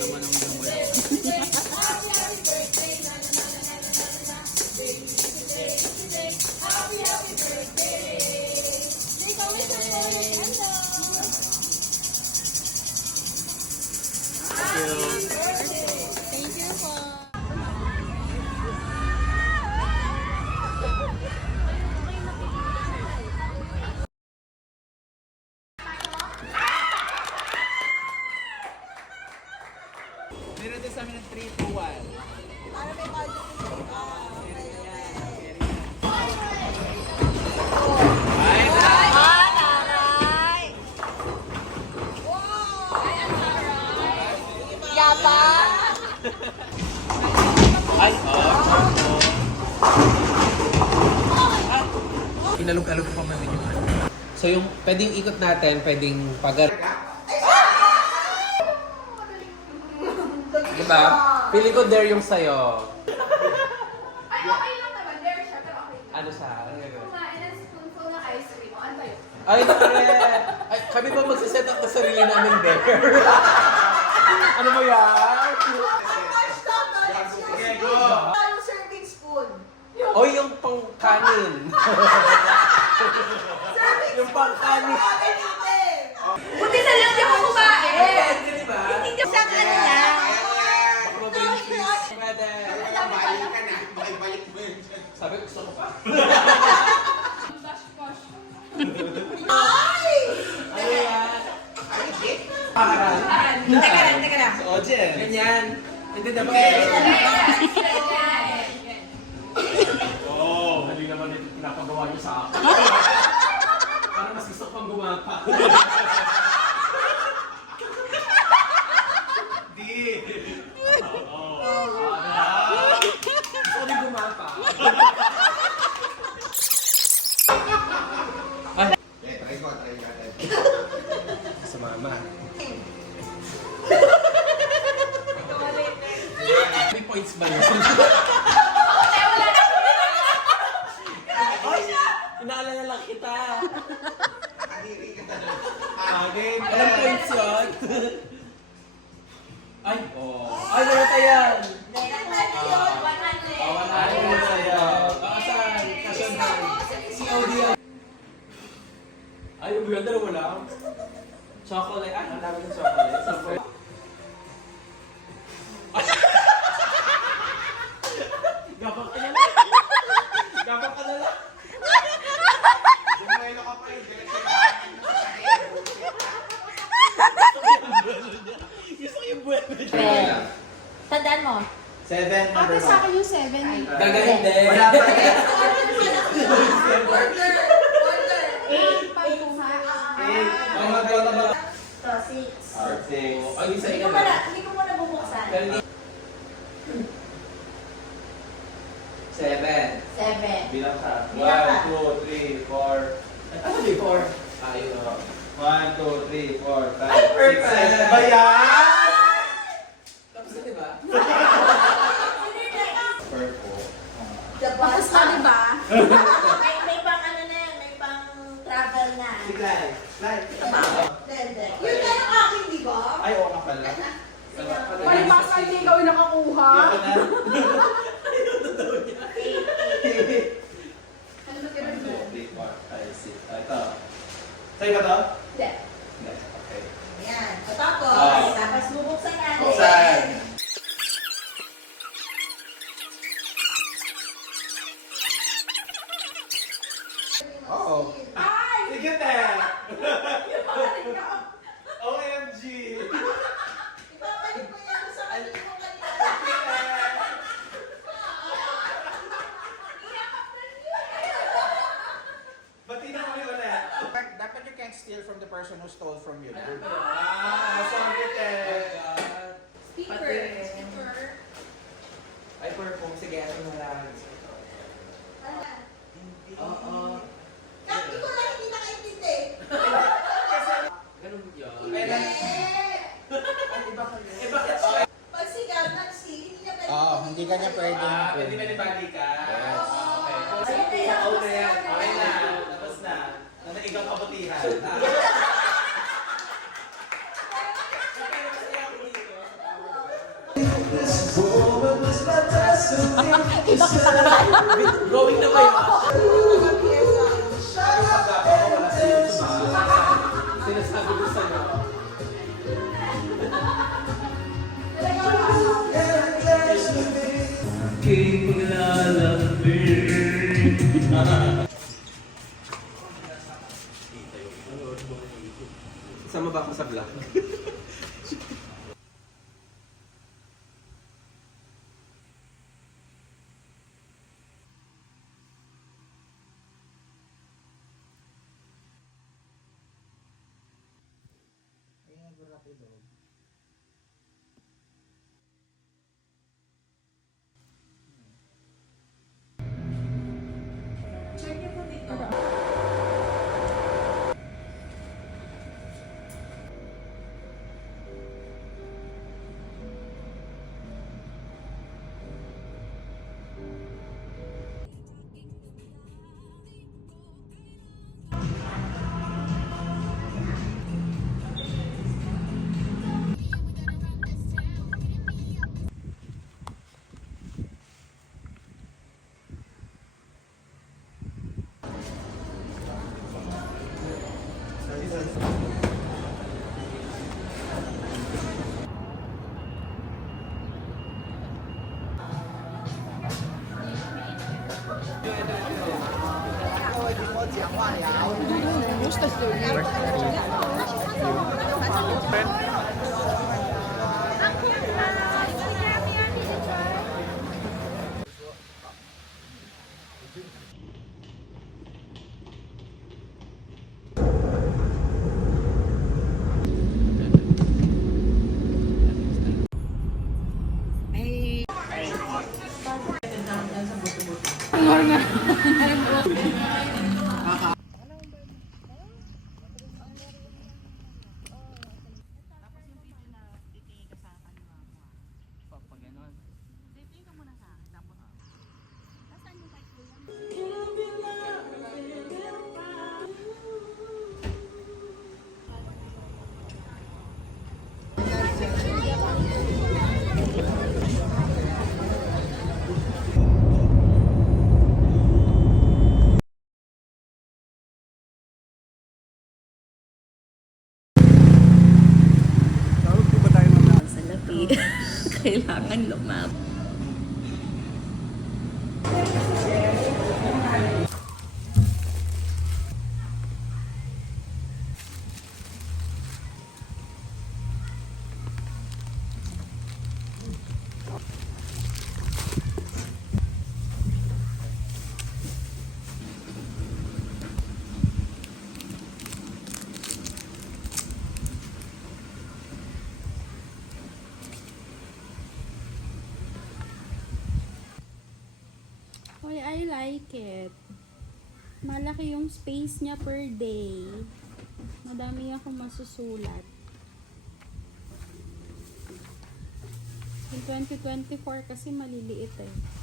naman ang naman. Thank you po. Meron din sa amin ng 3, 2, 1. Para may audience. Ay, Taray! Wow! Yaba! ay, Inalog-alog pa man yun. So yung pwedeng ikot natin, pwedeng pagar. Diba? Feeling ko there yung sayo. Ay, okay lang naman. There siya, pero okay lang. Ano siya? Ano gagawin? Kumain ng spoonful ng ice cream. O, ano ba yun? Ay, correct! Ay, kami ba magsiset up na sarili namin there? Ano mo yan? Yung serving spoon. O yung pang-kanin. Yung pang-kanin. Buti na lang di ako kumain. Di ba? Hindi sa kanila. Pwede. Sabi, gusto ko pa. Dash gosh. Ay! Ano yan? Paharan. Teka lang. O, Jen. Ganyan. Hindi na ba? Oh, hindi naman ito pinapagawa niyo sa akin. Parang mas gusto ko pang gumapa. Di. Gusto ko rin gumapa. Ay. Try ko natin. Sa mama. May points ba yun? Ay, inaalala lang kita. Game. Anong points yun? Ay, ay, narata yan. Awan sa'yo. Saan? Kasyonhan. COD yan. Ay, ubigan dalawa lang. Chocolate. Ay, ang dami ng chocolate. Chocolate. Gabang ka na lang. Gabang ka na lang. Bumuelo ka pa yun. Gusto ko yung buwan niya. Tandaan mo. 7, Ate, sa akin yung 7. Gagahin din. Wala pa yan. Order. 8 pa yung ha. Ay, magkota ba? So, 6. 6. Ay, isa Hindi ina ko muna, hindi ko muna bubuksan. 7. 7. Bilang ka. Bilang ka. 1, 2, 3, 4. Ano di 4? Ayun o. 1, 2, 3, 4, 5, Ay, 6, perfect! 7. Ba yan? Tapos na diba? Purple. The Tapos na, di ba? May pang ano na yan, may pang travel na. Si Clyde. Clyde. Hindi. Yun na yung akin, di ba? Ay, oo nga pala. Wala pa sa hindi ikaw yung nakakuha. Yan na. Ano na tira 1, mo? 2, 3, 4, 5, 6. Ito. Sa'yo ba to? Hindi. Hindi. Okay. Ayan. O tapos, Oh. tapos bubuksan natin. Buksan. Oo. Ay! Sige, te. OMG. Ibabalik mo yan sa kanila mo kanina. Bati na kami ulit. Dapat you can't steal from the person who stole from you. Sorry, te. Speaker. Speaker. Ay, purple. Sige, ano na lang. Oo. Hindi ko lang hindi nakaintindi. Ganun yun. Eh, bakit? pag sigaw ng C, hindi niya pwede. Oo, hindi ka niya pwedeng. Pwede ba nibali ka? Yes. Okay. Ayun na, Sa out na yan. tapos Okay na. Tapos na. Nanaigang kabutihan. Okay, masaya ako dito. Going na ba yun? Sinasabi ko sa'yo. Sama ba ako sa vlog? Salapi. Kailangan lumab. Hoy, I like it. Malaki yung space niya per day. Madami akong masusulat. Yung 2024 kasi maliliit eh.